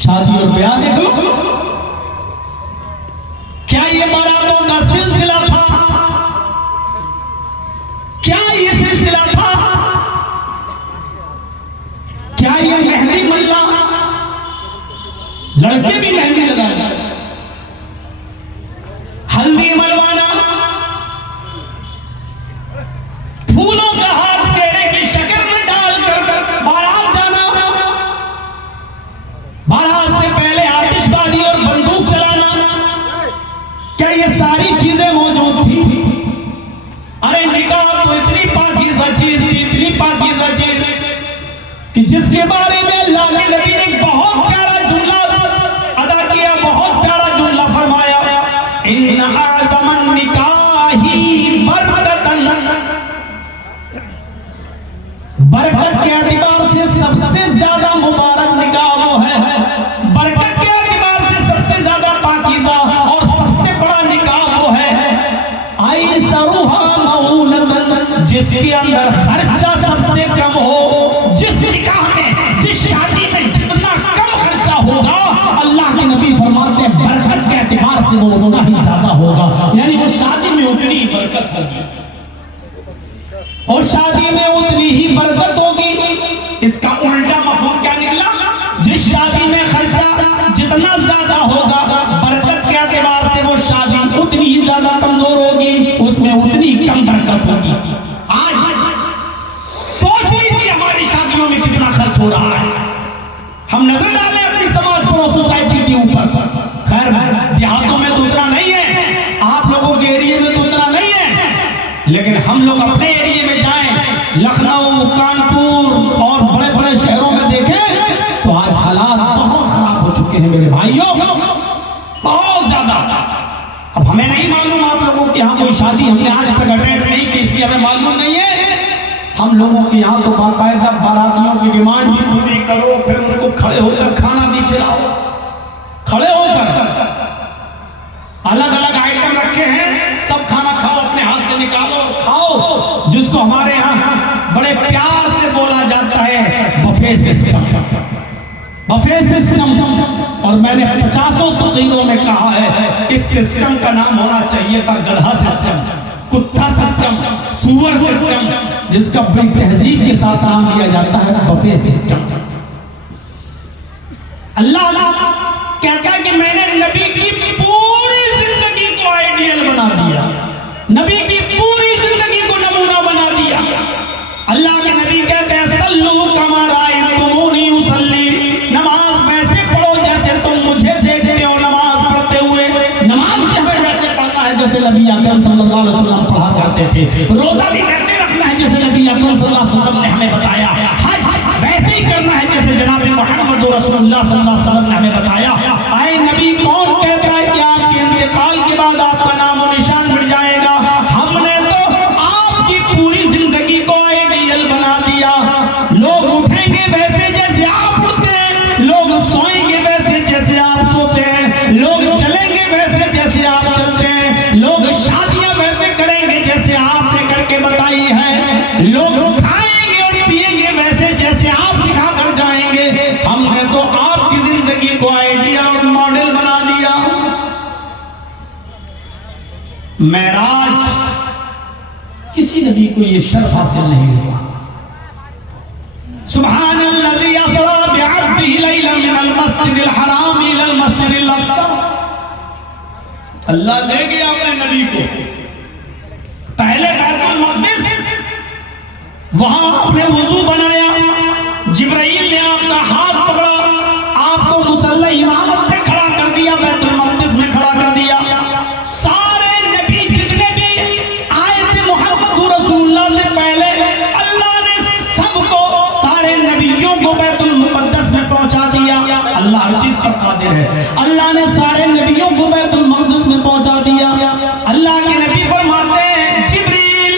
शादी और ब्याह देखो, क्या ये बारातों का सिलसिला था? क्या ये सिलसिला था? क्या ये मेहंदी मल्ला, लड़के भी मेहंदी लगाना, हल्दी मलवाना, फूलों का हार सेहरे की शक्ल में डालकर बारात जाना, बारात से पहले आतिशबाजी और बंदूक चलाना, क्या ये सारी चीजें मौजूद थी? अरे निकाह तो इतनी पाकीज़ा चीज थी, इतनी पाकीज़ा चीज कि जिसके बारे में अल्लाह के नबी ने बहुत प्यारा जुमला अदा किया, बहुत प्यारा जुमला फरमाया, इन्ना आज़मन निकाही बरकतन, बरकत के एतबार से सबसे ज्यादा मुबारक निकाह वो है, बरकत के एतबार से सबसे ज्यादा पाकीज़ा और सबसे बड़ा निकाह वो है, आई सरुहा मऊनतन, जिसके अंदर खर्चा सबसे कम हो। जिस निकाह में, जिस शादी में जितना कम खर्चा होगा, अल्लाह के नबी फरमाते हैं बरकत के एतबार से वो उतना ही ज्यादा होगा, यानी वो शादी में उतनी ही बरकत होगी और शादी में उतनी ही बरकत होगी। इसका उल्टा मफहूम क्या निकला? जिस शादी में खर्चा जितना ज्यादा होगा, बरकत के एतबार से वो शादी उतनी ही ज्यादा कमजोर होगी, उसमें उतनी कम बरकत होगी। आज सोच लीजिए हमारी शादियों में कितना खर्च हो रहा है, हम नजर डालें अपनी समाज पर, सोसाइटी के ऊपर। खैर देहातों में तो उतना नहीं है, आप लोगों के एरिया में तो उतना नहीं है, लेकिन हम लोग अपने एरिया में जाएं, लखनऊ, कानपुर और बड़े बड़े शहरों में देखें तो आज हालात बहुत खराब हो चुके हैं मेरे भाइयों, बहुत ज्यादा। अब हमें नहीं मालूम आप लोगों के यहाँ कोई शादी हमने आज तक अटेंड नहीं की, इसलिए हमें मालूम नहीं है। हम लोगों के यहाँ तो बाकायदा बारातियों की डिमांड भी पूरी करो, फिर उनको खड़े होकर खाना भी खिलाओ, खड़े होकर अलग अलग आइटम रखे हैं, सब खाना खाओ, अपने हाथ से निकालो और खाओ, जिसको हमारे यहाँ बड़े प्यार से बोला जाता है बफे सिस्टम, बफे सिस्टम। और मैंने 50 तकरीरों में कहा है इस सिस्टम का नाम होना चाहिए था गधा सिस्टम, कुत्ता सिस्टम, सुअर सिस्टम, जिसका बड़ी तहजीब के साथ नाम दिया जाता है बफे सिस्टम। अल्लाह कहता है कि मैंने नबी की पूरी जिंदगी को आइडियल बना दिया, नबी की पूरी जिंदगी को नमूना बना दिया। अल्लाह के नबी कहते हैं सल्लू कमा रायतुमूनी उसल्ली, नमाज वैसे पढ़ो जैसे तुम मुझे देखते हो नमाज पढ़ते हुए। नमाज वैसे पढ़ना है जैसे नबी अकरम सल्लल्लाहु अलैहि वसल्लम पढ़ा करते थे, रोजा भी वैसे रखना है जैसे नबी अकरम सल्लल्लाहु अलैहि वसल्लम ने हमें बताया, हज वैसे ही करना है जैसे जनाब मोहम्मद रसूलुल्लाह सल्लल्लाहु अलैहि वसल्लम ने हमें बताया। आए नबी कौन कहता है कि आपके इंतकाल के बाद आपका नाम और निशान मिट जाएगा? हमने तो आपकी पूरी जिंदगी को आइडियल बना दिया। लोग उठेंगे वैसे जैसे आप उठते हैं, लोग सोएंगे वैसे जैसे आप सोते हैं, लोग चलेंगे वैसे जैसे आप चलते हैं, लोग शादियां वैसे करेंगे जैसे आपने करके बताई है, लोग खाएंगे और पिएंगे वैसे जैसे आप सिखा कर जाएंगे। हमने तो आपकी जिंदगी को आइडियल और मॉडल बना दिया। मेराज किसी नबी को ये शर्फ हासिल नहीं हुआ। सुब्हानल्लज़ी असरा बिअब्दिही लैलन मिनल मस्जिदिल हराम इलल मस्जिदिल अक़सा, अल्लाह ले गया अपने नबी को पहले बैतुल मक़दिस, वहां आपने वुजू बनाया, जिब्राइल ने आपका हाथ पकड़ा, आपको मुसल्ला इमामत पे खड़ा कर दिया, बैतुल मक़दिस में खड़ा कर दिया। सारे नबी जितने भी आए थे मोहम्मद रसूलुल्लाह से पहले, अल्लाह ने सबको, सारे नबियों को बैतुल मुक़द्दस में पहुंचा दिया। अल्लाह हर चीज पर कादिर है। अल्लाह ने सारे नबियों को बैतुल मक़द्दस में पहुंचा दिया। अल्लाह के नबी फरमाते हैं जिब्रील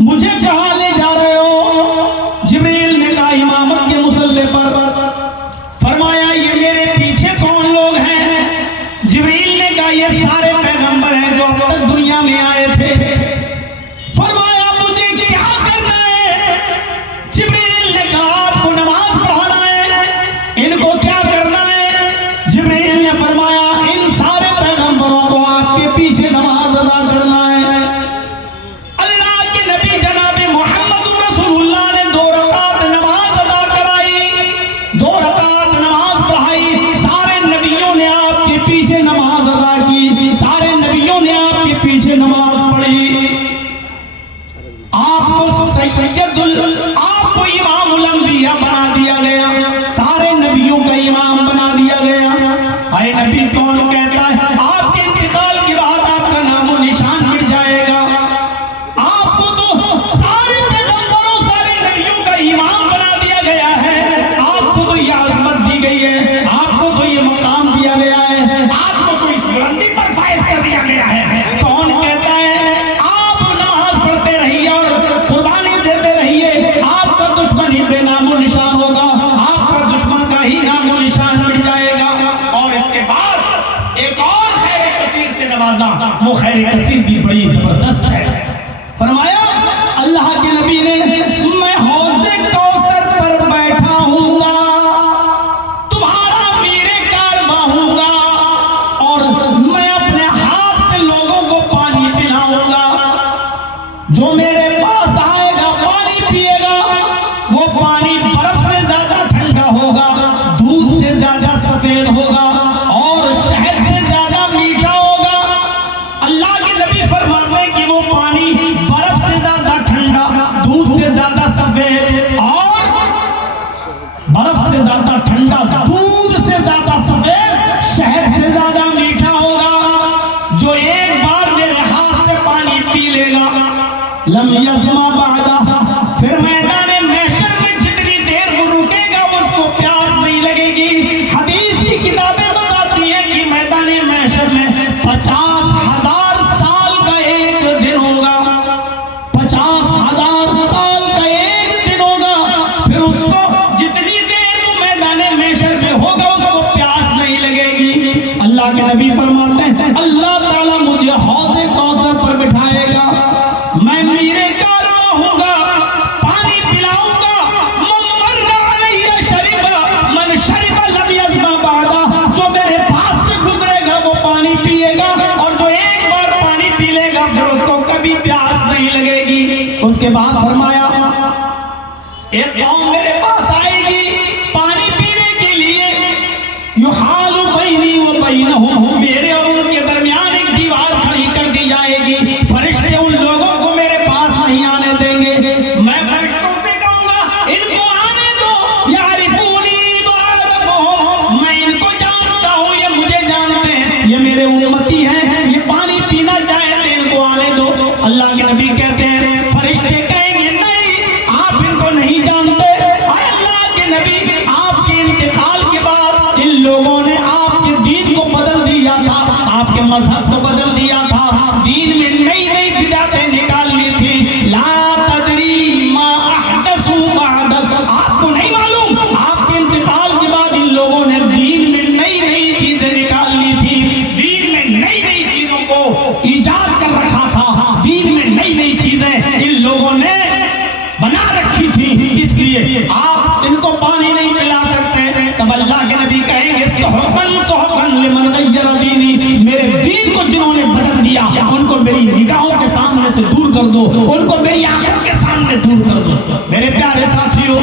मुझे कहां ले जा रहे हो? जिब्रील ने कहा इमामत के मुसल्ले पर। फरमाया ये मेरे पीछे कौन लोग हैं? जिब्रील ने कहा ये सारे पैगंबर हैं जो अब तक दुनिया में आए थे। फरमाया मुझे क्या करना है? जिब्रील ने कहा आपको नमाज पढ़ाना है। वो खैर कसीर भी बड़ी जबरदस्त है। फरमाया अल्लाह के नबी ने, मैं हौज़े कौसर पर बैठा हूँगा, तुम्हारा मीरे कारवा हूँगा, और मैं अपने हाथ से लोगों को पानी पिलाऊंगा। जो मेरे पास आएगा, पानी पिएगा, वो पानी बर्फ से ज्यादा ठंडा होगा, दूध से ज्यादा सफेद होगा और शहद से ज्यादा मीठा होगा। अल्लाह के नबी फरमाते हैं कि वो पानी बर्फ से ज्यादा ठंडा, दूध से ज्यादा सफेद और बर्फ से ज्यादा ठंडा, दूध से ज्यादा सफेद, शहद से ज्यादा मीठा होगा। जो एक बार मेरे हाथ से पानी पी लेगा, लम यज़मा बादा, फिर मैदाने महशर में जितनी देर वो रुकेगा उसको प्यास नहीं लगेगी। हदीस की किताबें बताती हैं कि मैदाने महशर में 50,000 साल का एक दिन होगा, 50,000 साल का एक दिन होगा। फिर उसको जितनी देर वो मैदाने महशर में होगा उसको प्यास नहीं लगेगी। अल्लाह के नबी फरमाते हैं अल्लाह ताला मुझे हौज़े कौसर पर बिठाएगा, मैं मीरे कारवा हूँगा, पानी पिलाऊंगा। मर्रा अलैया शरीबा, मन शरीबा लम यज़मा बादा, जो मेरे पास से गुजरेगा वो पानी पिएगा, और जो एक बार पानी पी लेगा फिर उसको कभी प्यास नहीं लगेगी। उसके बाद फरमाया एक कौम मेरे पास आएगी पानी पीने के लिए, युहालु बैनी व बैनहुम, मेरे और उनके दरमियान एक दीवार खड़ी कर दी जाएगी। फरिश्ते उन लोगों को मेरे पास नहीं आने देंगे। मैं फरिश्तों से कहूंगा इनको आने दो, यारिफूनी व अअरफुहुम, मैं इनको जानता हूँ, ये मुझे जानते हैं, ये मेरे उम्मती हैं, ये पानी पीना चाहते, इनको आने दो। अल्लाह के नबी कहते हैं फरिश्ते कहेंगे नहीं, आप इनको नहीं जानते। अल्लाह के नबी आपके इंतकाल के बाद इन लोगों ने आपके दीन को बदल दिया था, आपके मजहब को बदल दिया था, दीन में नई नई बिदातें निकाल ली थी। ला तदरी मा अहदसू बअदक, आपको नहीं मालूम आपके इंतकाल के बाद इन लोगों ने दीन में नई नई चीजें निकाल ली थी, दीन में नई नई चीजों को ईजाद कर रखा था, दीन में नई नई चीजें इन लोगों ने बना रखी थी, इसलिए आप इनको पानी नहीं पिला सकते। तब अल्लाह के नबी कहेंगे सुहबन सुहबन लिमन गय्यर दीनी, मेरे दीन को जिन्होंने बदल दिया उनको मेरी निगाहों के सामने से दूर कर दो, उनको मेरी आंखों के सामने दूर कर दो। मेरे प्यारे साथियों,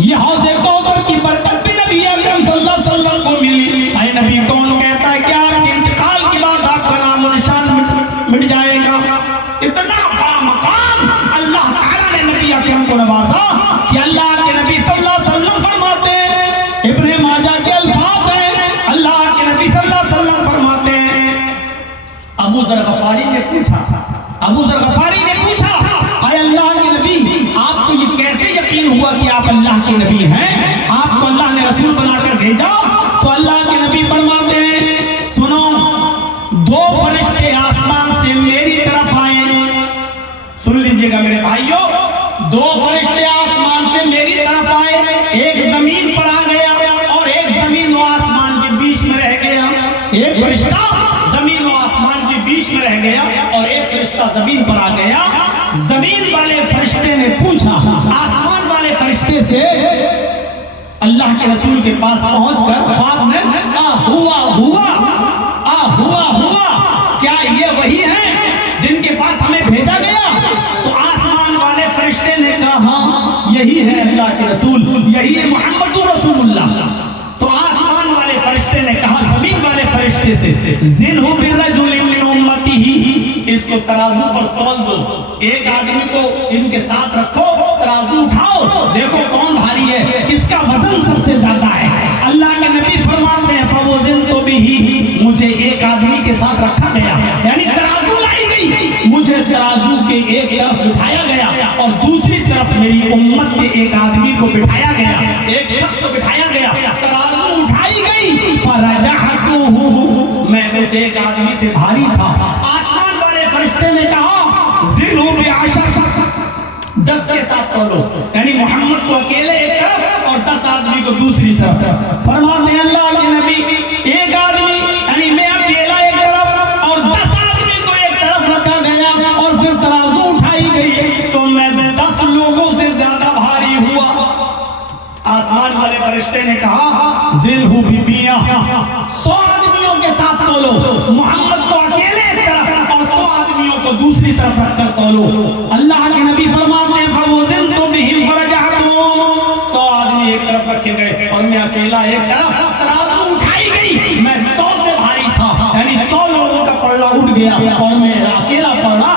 ये हौज़े कौसर की बरकत भी नबी अकरम सल्लल्लाहु अलैहि वसल्लम को मिली। ऐ नबी, कौन कहता है कि आपके इंतकाल के बाद आपका नाम और निशान मिट जाएगा? इतना बड़ा मकाम अल्लाह ताला ने नबी अकरम को नवाजा कि अल्लाह के नबी सल्लल्लाहु अलैहि वसल्लम फरमाते हैं, इब्ने माजा के अल्फाज हैं, अल्लाह के नबी सल्लल्लाहु अलैहि वसल्लम फरमाते हैं, अबू ज़र गफारी ने पूछा, अबू ज़र गफारी ने पूछा, अरे अल्लाह के नबी, आपको ये कैसे यकीन हुआ कि आप अल्लाह के नबी हैं? आपको अल्लाह ने रसूल बनाकर भेजा? तो अल्लाह के नबी फरमाते हैं, सुनो, दो फरिश्ते आसमान से मेरी तरफ आए। सुन लीजिएगा मेरे भाइयों, दो फरिश्ते आसमान से मेरी तरफ आए, एक जमीन पर आ गया और एक जमीन और आसमान के बीच में रह गया। एक फरिश्ता जमीन और आसमान के बीच में रह गया और एक फरिश्ता जमीन पर आ गया। जमीन वाले फरिश्ते ने पूछा आसमान वाले फरिश्ते से, अल्लाह के रसूल के पास पहुंचकर ख्वाब में, हुआ, क्या ये वही हैं जिनके पास हमें भेजा गया? तो आसमान वाले फरिश्ते ने कहा हाँ यही है अल्लाह के रसूल, यही है मुहम्मदुर रसूलुल्लाह। तो आसमान वाले फरिश्ते ने कहा जमीन वाले फरिश्ते से, ज़िनहु बिर्रजुलिन मिन उम्मतिही, इसको तराजू पर तौल दो, एक आदमी को इनके साथ रखो, तराजू उठाओ, देखो कौन भारी है, किसका वजन सबसे ज्यादा है। अल्लाह के नबी फरमाते हैं फवज़िनतु बिही, मुझे एक आदमी के साथ रखा गया, यानी तराजू लाई गई, मुझे तराजू के एक तरफ बिठाया गया और दूसरी तरफ मेरी उम्मत के एक आदमी को बिठाया गया, एक शख्स को बिठाया गया, तराजू उठाई गई, फरजहतुहु, मैं में से एक आदमी से भारी था। आसमान वाले फरिश्ते ने कहा ज़िनहु बिअशर, 10 के साथ तोलो, यानी मोहम्मद को अकेले एक तरफ और 10 आदमी को दूसरी तरफ। फरमाते हैं अल्लाह के नबी, एक आदमी यानी मैं अकेला एक तरफ और 10 आदमी आसमान वाले फरिश्ते ने कहा जिलहु बिबिया, 100 आदमियों के साथ तोलो, मोहम्मद को अकेले एक तरफ और 100 आदमियों को दूसरी तरफ रखकर तोलो। अल्लाह के नबी फरमाते हैं फवज़िनतु बिहिम फरजअतु, 100 आदमी एक तरफ रखे गए और मैं अकेला एक तरफ, तराजू उठाई गई, मैं 100 से भारी था, यानी 100 लोगों का पल्ला उठ गया और मैं अकेला पड़ा